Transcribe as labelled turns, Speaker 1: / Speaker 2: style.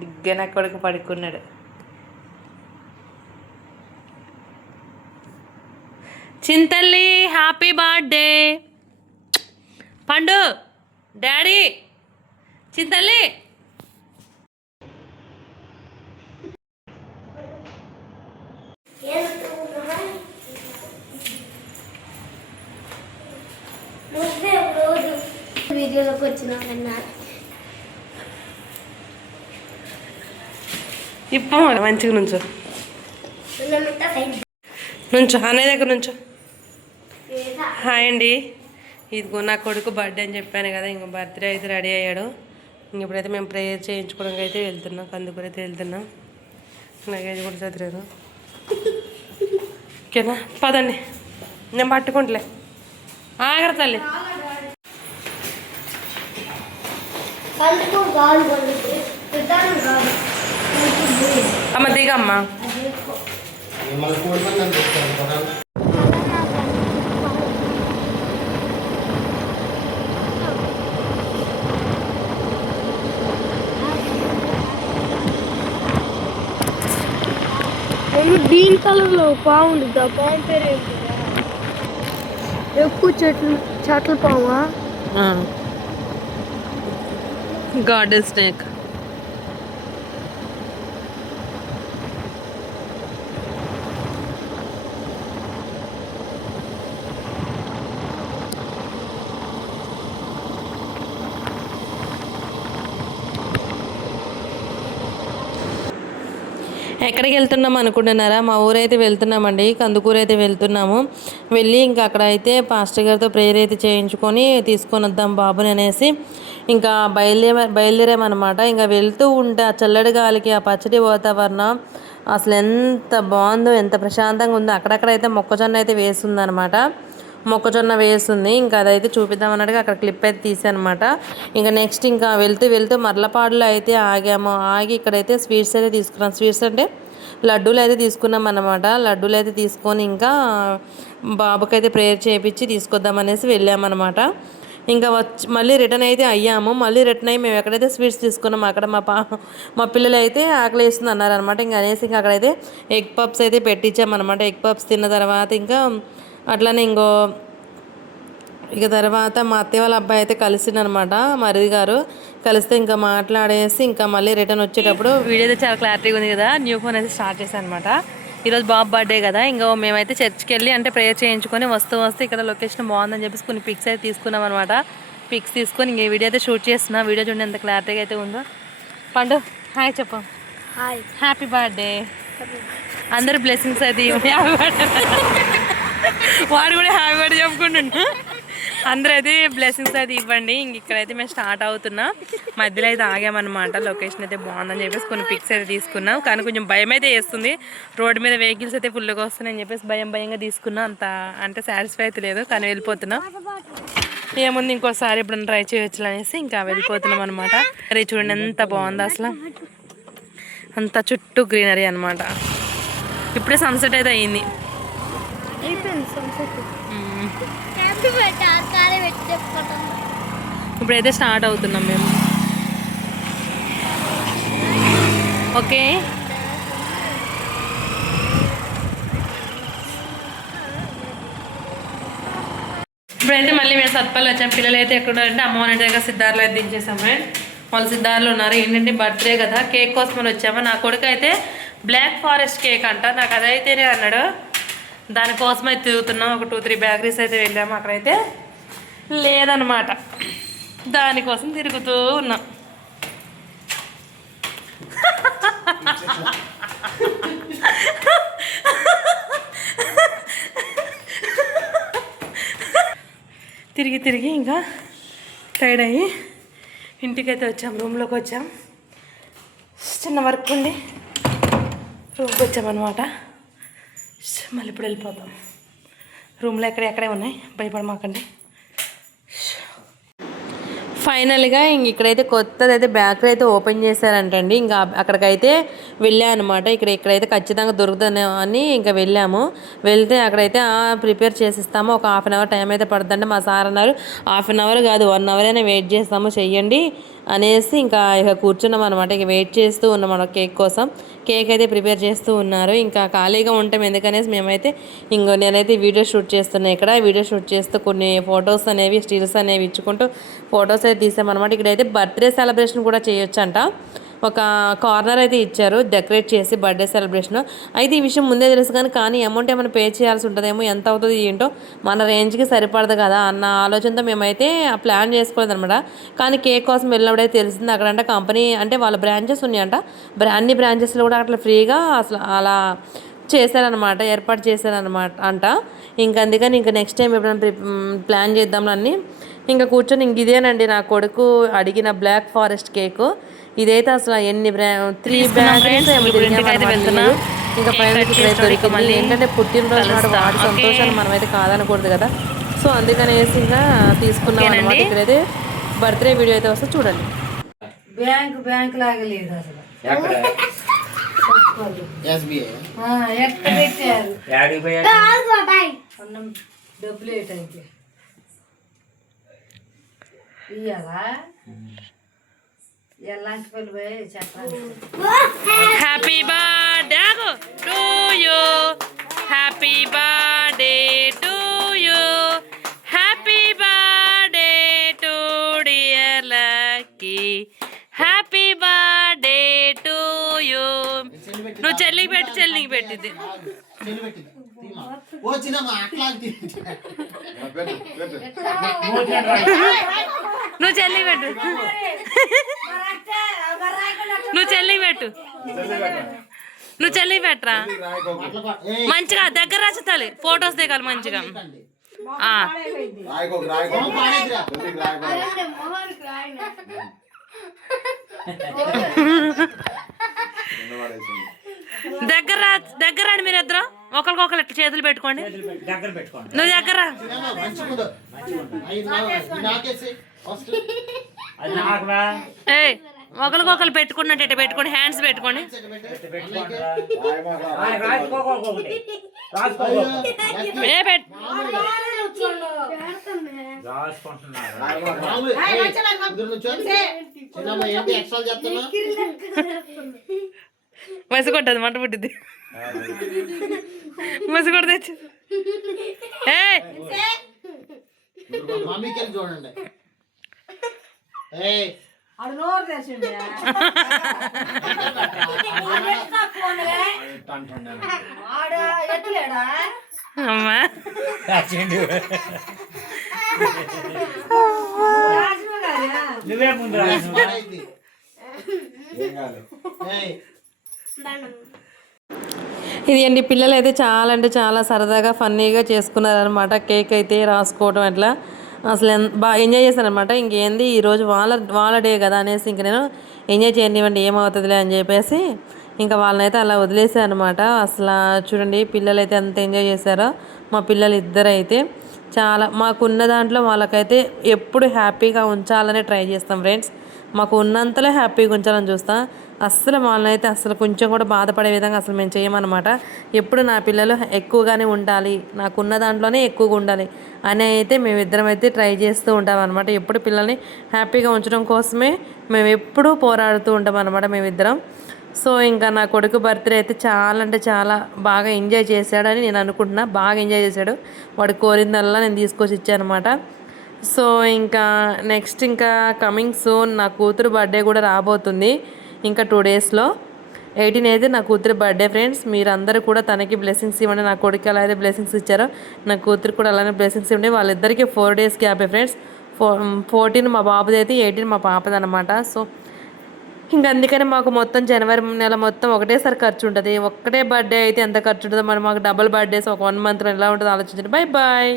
Speaker 1: దిగ్గన కొడుకు పడుకున్నాడు. చింతల్లి హ్యాపీ బర్త్డే పండు డాడీ చింతల్లి.
Speaker 2: వీడియోలోకి వచ్చినా అన్నారు
Speaker 1: ఇప్ప మంచిగా నుంచో. నుంచో అన్నయ్య దగ్గర నుంచో. హాయ్ అండి. ఇదిగో నా కొడుకు బర్త్డే అని చెప్పాను కదా ఇంక బర్త్డే అయితే రెడీ అయ్యాడు. ఇంక ఇప్పుడైతే మేము ప్రేయర్ చేయించుకోవడానికి అయితే వెళ్తున్నాం కందుకూర అయితే వెళ్తున్నాం. లగేజ్ కూడా చదివారు. ఓకేనా? పదండి. నేను పట్టుకుంటలే. ఆగర తల్లి.
Speaker 2: పండుగ కాదు
Speaker 1: అమ్మ దిగమ్మా
Speaker 2: గ్రీన్ కలర్లో ఆ పాము పేరు ఏంటి ఎక్కువ చెట్లు చెట్ల పామా
Speaker 1: గార్డెన్ స్నేక్. ఎక్కడికి వెళ్తున్నాం అనుకుంటున్నారా? మా ఊరైతే వెళ్తున్నామండి. కందుకూరు అయితే వెళ్తున్నాము. వెళ్ళి ఇంకా అక్కడ అయితే పాస్టర్ గారితో ప్రేయర్ అయితే చేయించుకొని తీసుకొని వద్దాం బాబుని అనేసి ఇంకా బయలుదేర బయలుదేరామన్నమాట. ఇంకా వెళ్తూ ఉంటే ఆ చల్లడి గాలికి ఆ పచ్చడి వాతావరణం అసలు ఎంత బాగుందో ఎంత ప్రశాంతంగా ఉందో. అక్కడక్కడైతే మొక్కజొన్న అయితే వేస్తుందన్నమాట. మొక్కజొన్న వేస్తుంది. ఇంకా అదైతే చూపిద్దాం అన్నట్టుగా అక్కడ క్లిప్ అయితే తీసానమాట ఇంకా నెక్స్ట్ ఇంకా వెళ్తూ వెళ్తూ మర్లపాడులో అయితే ఆగాము. ఆగి ఇక్కడైతే స్వీట్స్ అయితే తీసుకున్నాం. స్వీట్స్ అంటే లడ్డూలు అయితే తీసుకున్నాం అన్నమాట. లడ్డూలు అయితే తీసుకొని ఇంకా బాబుకైతే ప్రేయర్ చేయించి తీసుకొద్దాం అనేసి వెళ్ళామన్నమాట ఇంకా వచ్చి మళ్ళీ రిటర్న్ అయితే అయ్యాము. మళ్ళీ రిటర్న్ అయ్యి మేము ఎక్కడైతే స్వీట్స్ తీసుకున్నాం అక్కడ మా పా మా పిల్లలు అయితే ఆకలి వేస్తుంది అన్నారు అనమాట ఇంకా అనేసి ఇంకా అక్కడైతే ఎగ్ పప్స్ అయితే పెట్టించామన్నమాట. ఎగ్ పప్స్ తిన్న తర్వాత ఇంకా అట్లానే ఇంకో ఇక తర్వాత మా అత్తయ్య వాళ్ళ అబ్బాయి అయితే కలిసిండనమాట మరిది గారు. కలిస్తే ఇంకా మాట్లాడేసి ఇంకా మళ్ళీ రిటర్న్ వచ్చేటప్పుడు వీడియో అయితే చాలా క్లారిటీగా ఉంది కదా న్యూ ఫోన్ అయితే స్టార్ట్ చేశాను అనమాట ఈరోజు బాబు బర్త్డే కదా ఇంకా మేమైతే చర్చ్కి వెళ్ళి అంటే ప్రేయర్ చేయించుకొని వస్తూ వస్తూ ఇక్కడ లొకేషన్ బాగుందని చెప్పేసి కొన్ని పిక్స్ అయితే తీసుకున్నాం అనమాట పిక్స్ తీసుకొని ఇంక ఈ వీడియో అయితే షూట్ చేస్తున్నా. వీడియో చూడండి ఎంత క్లారిటీగా అయితే ఉందో. పండు హాయ్ చెప్పు.
Speaker 2: హాయ్.
Speaker 1: హ్యాపీ బర్త్డే అందరు బ్లెస్సింగ్స్ అయితే. హ్యాపీ బర్త్డే వాడు కూడా హ్యాపీ బర్త్డే చెప్పుకుంటుండు. అందరూ అయితే బ్లెస్సింగ్స్ అయితే ఇవ్వండి. ఇంక ఇక్కడైతే మేము స్టార్ట్ అవుతున్నా. మధ్యలో అయితే ఆగామన్నమాట. లొకేషన్ అయితే బాగుందని చెప్పేసి కొన్ని పిక్స్ అయితే తీసుకున్నాం. కానీ కొంచెం భయం అయితే వేస్తుంది. రోడ్డు మీద వెహికల్స్ అయితే ఫుల్గా వస్తున్నాయని చెప్పేసి భయం భయంగా తీసుకున్నా. అంత అంటే సాటిస్ఫై అయితే లేదు. కానీ వెళ్ళిపోతున్నాం. ఏముంది ఇంకోసారి ఇప్పుడు ట్రై చేయొచ్చు అనేసి ఇంకా వెళ్ళిపోతున్నాం అనమాట అరే చూడండి ఎంత బాగుంది అసలు. అంత చుట్టూ గ్రీనరీ అనమాట ఇప్పుడే సన్సెట్ అయితే అయింది
Speaker 2: అయిపోయింది సన్సెట్ హ్యాపీ బర్త్డే ఆకారే పెట్టి చెప్పుకుంటాం
Speaker 1: ఇప్పుడైతే స్టార్ట్ అవుతున్నాం మేము. ఓకే. ఇప్పుడైతే మళ్ళీ మేము సత్పల్లి వచ్చాం. పిల్లలు అయితే ఎక్కడ ఉన్నారంటే అమ్మ వాళ్ళ దగ్గర సిద్ధార్థలో అయితే దించేసాం ఫ్రెండ్ వాళ్ళు సిద్ధార్థలో ఉన్నారు. ఏంటంటే బర్త్డే కదా. కేక్ కోసం వచ్చాము? నా కొడుకు అయితే బ్లాక్ ఫారెస్ట్ కేక్ అంట. నాకు అదైతేనే అన్నాడు. దానికోసం అయితే తిరుగుతున్నాం. ఒక టూ త్రీ బేకరీస్ అయితే వెళ్ళాము అక్కడైతే. లేదనమాట దానికోసం తిరుగుతూ ఉన్నాం. తిరిగి తిరిగి ఇంకా టైర్డ్ అయ్యి ఇంటికైతే వచ్చాం. రూమ్లోకి వచ్చాం. చిన్న వర్క్ ఉండి రూమ్కి వచ్చామన్నమాట. మళ్ళీ ఇప్పుడు వెళ్ళిపోతాం. రూమ్లో ఎక్కడ ఎక్కడే ఉన్నాయి? భయపడమాకండి. ఫైనల్గా ఇంక ఇక్కడైతే కొత్తది అయితే బేకరీ అయితే ఓపెన్ చేశారంటండి. ఇంకా అక్కడికైతే వెళ్ళాను అనమాట ఇక్కడ ఇక్కడైతే ఖచ్చితంగా దొరుకుతుంది అని ఇంకా వెళ్ళాము. వెళ్తే అక్కడైతే ప్రిపేర్ చేసిస్తాము. ఒక హాఫ్ అన్ అవర్ టైం అయితే పడుతుందంటే మా సార్ అన్నారు. హాఫ్ అన్ అవర్ కాదు వన్ అవర్ అయినా వెయిట్ చేస్తాము. చెయ్యండి. అనేసి ఇంకా ఇక కూర్చున్నాం అనమాట ఇక వెయిట్ చేస్తూ ఉన్నాం మన కేక్ కోసం. కేక్ అయితే ప్రిపేర్ చేస్తూ ఉన్నారు. ఇంకా ఖాళీగా ఉంటాం ఎందుకనేసి మేమైతే ఇంకో నేనైతే వీడియో షూట్ చేస్తున్నాను ఇక్కడ. వీడియో షూట్ చేస్తూ కొన్ని ఫొటోస్ అనేవి స్టిల్స్ అనేవి ఇచ్చుకుంటూ ఫొటోస్ అయితే తీసామన్నమాట ఇక్కడైతే బర్త్డే సెలబ్రేషన్ కూడా చేయొచ్చంట. ఒక కార్నర్ అయితే ఇచ్చారు డెకరేట్ చేసి బర్త్డే సెలబ్రేషన్. అయితే ఈ విషయం ముందే తెలుసు కానీ కానీ అమౌంట్ ఏమైనా పే చేయాల్సి ఉంటుందేమో ఎంత అవుతుంది ఏంటో మన రేంజ్కి సరిపడదు కదా అన్న ఆలోచనతో మేమైతే ప్లాన్ చేసుకోలేదు అనమాట కానీ కేక్ కోసం వెళ్ళినప్పుడైతే తెలిసింది అక్కడంటే కంపెనీ అంటే వాళ్ళ బ్రాంచెస్ ఉన్నాయంట. అన్ని బ్రాంచెస్లో కూడా అట్లా ఫ్రీగా అసలు అలా చేశారనమాట ఏర్పాటు చేశారనమాట అంట. ఇంకా అందుకని ఇంకా నెక్స్ట్ టైం ఎప్పుడైనా ప్రి- ప్లాన్ చేద్దాం అని. ఇంకా కూర్చొని ఇంక ఇదేనండి నా కొడుకు అడిగిన బ్లాక్ ఫారెస్ట్ కేకు. ఇదైతే అసలు ఎన్ని బ్రా త్రీ బ్రాంచెస్ ఇంకా పైన ఇప్పుడైతే దొరికింది. ఏంటంటే పుట్టినరోజు నాడు వాడి సంతోషాన్ని మనమైతే కాదనకూడదు కదా. సో అందుకనేసి ఇంకా తీసుకున్నాం అనమాట ఇక్కడైతే. బర్త్డే వీడియో అయితే వస్తే చూడండి.
Speaker 3: బ్యాంక్ బ్యాంక్ లాగా లేదు అసలు. డబ్బులు ఇయ్యాలా?
Speaker 1: Happy birthday to you happy birthday to you happy birthday to dear Lucky happy birthday to you నువ్వు చెల్లికి పెట్టి చెల్లికి పెట్టింది
Speaker 4: చెల్లి పెట్టింది తీమా. ఓ చిన్నమ్మ అట్లా తీ-
Speaker 1: నువ్వు చెల్లికి పెట్టు నువ్వు చెల్లికి పెట్టు. నువ్వు చెల్లికి పెట్టరా? మంచిగా దగ్గర రచుతాలి ఫొటోస్ దిగాలి మంచిగా. దగ్గర రా దగ్గర రాండి మీరు ఇద్దరు. ఒకరికొకరు ఇట్లా చేతులు పెట్టుకోండి.
Speaker 5: దగ్గర పెట్టుకోండి
Speaker 1: నువ్వు దగ్గర రా.
Speaker 4: చిన్నమ్మ మంచిగుండు.
Speaker 1: ఒకరికొకరు పెట్టుకున్నట్టు ఇట్లా పెట్టుకోండి? హ్యాండ్స్ పెట్టుకోండి. ఏ పెట్ కొట్టదు మంట పుట్టింది మసి తెచ్చు. ఏ!
Speaker 4: మమ్మీకి చూడండి.
Speaker 3: నోరు ఆడ ఎత్తులేడా?
Speaker 1: అమ్మా.
Speaker 5: నువ్వే ముందు
Speaker 1: ఇది అండి పిల్లలు అయితే చాలా అంటే చాలా సరదాగా ఫన్నీగా చేసుకున్నారనమాట కేక్ అయితే రాసుకోవడం అట్లా. అసలు బాగా ఎంజాయ్ చేశానమాట ఇంకేంది ఈరోజు వాళ్ళ వాళ్ళ డే కదా అనేసి ఇంక నేను ఎంజాయ్ చేయనివ్వండి ఏమవుతుందిలే అని చెప్పేసి ఇంకా వాళ్ళనైతే అలా వదిలేసాను అనమాట అసలు చూడండి పిల్లలు అయితే ఎంత ఎంజాయ్ చేశారో మా పిల్లలు ఇద్దరైతే చాలా మాకున్న దాంట్లో వాళ్ళకైతే ఎప్పుడు హ్యాపీగా ఉంచాలనే ట్రై చేస్తాం ఫ్రెండ్స్. మాకు ఉన్నంతలో హ్యాపీగా ఉంచాలని చూస్తాం. అస్సలు వాళ్ళని అయితే అసలు కొంచెం కూడా బాధపడే విధంగా అసలు మేము చేయమన్నమాట. ఎప్పుడు నా పిల్లలు ఎక్కువగానే ఉండాలి నాకున్న దాంట్లోనే ఎక్కువగా ఉండాలి అని అయితే మేమిద్దరం అయితే ట్రై చేస్తూ ఉంటాం అనమాట ఎప్పుడు పిల్లల్ని హ్యాపీగా ఉంచడం కోసమే మేము ఎప్పుడూ పోరాడుతూ ఉంటాం అనమాట మేమిద్దరం. సో ఇంకా నా కొడుకు బర్త్డే అయితే చాలా అంటే చాలా బాగా ఎంజాయ్ చేశాడని నేను అనుకుంటున్నా. బాగా ఎంజాయ్ చేశాడు. వాడు కోరిందల్లా నేను తీసుకొచ్చి ఇచ్చాను అనమాట సో ఇంకా నెక్స్ట్ ఇంకా కమింగ్ సూన్ నా కూతురు బర్త్డే కూడా రాబోతుంది. ఇంకా టూ డేస్లో ఎయిటీన్ అయితే నా కూతురు బర్త్డే ఫ్రెండ్స్ మీరందరూ కూడా తనకి బ్లెస్సింగ్స్ ఇవ్వండి. నా కొడుకు ఎలా అయితే బ్లెస్సింగ్స్ ఇచ్చారో నా కూతురు కూడా అలానే బ్లెస్సింగ్స్ ఇవ్వండి. వాళ్ళిద్దరికీ ఫోర్ డేస్ గ్యాపే ఫ్రెండ్స్ ఫో ఫోర్టీన్ మా బాబుది అయితే ఎయిటీన్ మా పాపది అనమాట సో ఇంకా అందుకని మాకు మొత్తం జనవరి నెల మొత్తం ఒకటేసారి ఖర్చు ఉంటుంది. ఒక్కటే బర్త్డే అయితే ఎంత ఖర్చు ఉంటుందో మరి మాకు డబుల్ బర్త్డేస్ ఒక వన్ మంత్ ఎలా ఉంటుందో ఆలోచించండి. Bye bye